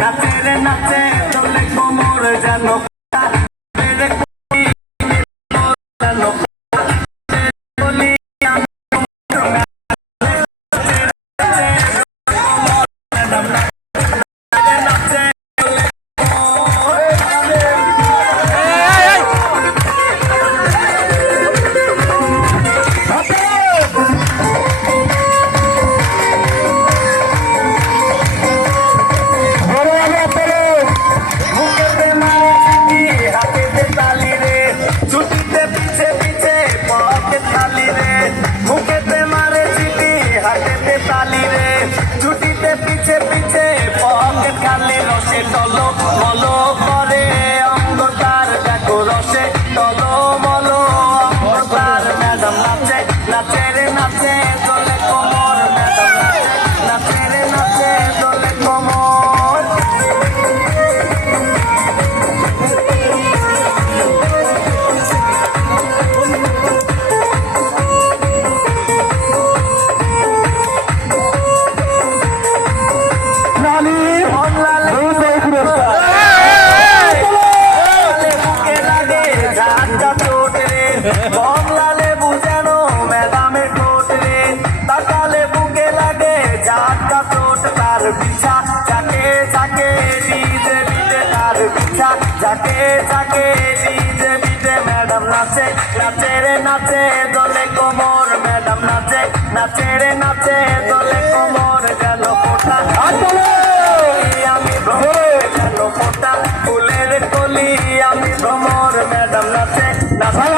নাচে রে নাচে দোলে কোমর যেন টলো মলো করে অন্ধকার দেখো রসে টলো মলো অন্ধকার ম্যাডাম নাচে নাচে রে নাচে দোলে কোমর ম্যাডাম নাচে রে নাচে দোলে কোমর কমলা লেবু যেন ম্যাডামের ঠোঁট রে তাকালে বুকে লাগে ঝাটকা চোট তার পিছা যাকে যাকে ডিজে বিটে তার পিছা যাকে যাকে ডিজে বিটে ম্যাডাম নাচে নাচে রে নাচে দোলে কোমর ম্যাডাম নাচে নাচে রে নাচে দোলে কোমর যেন ফোটা আমি ভ্রমর যেন ফোটা ফুলের কলি আমি ভ্রমর ম্যাডাম নাচে নাচে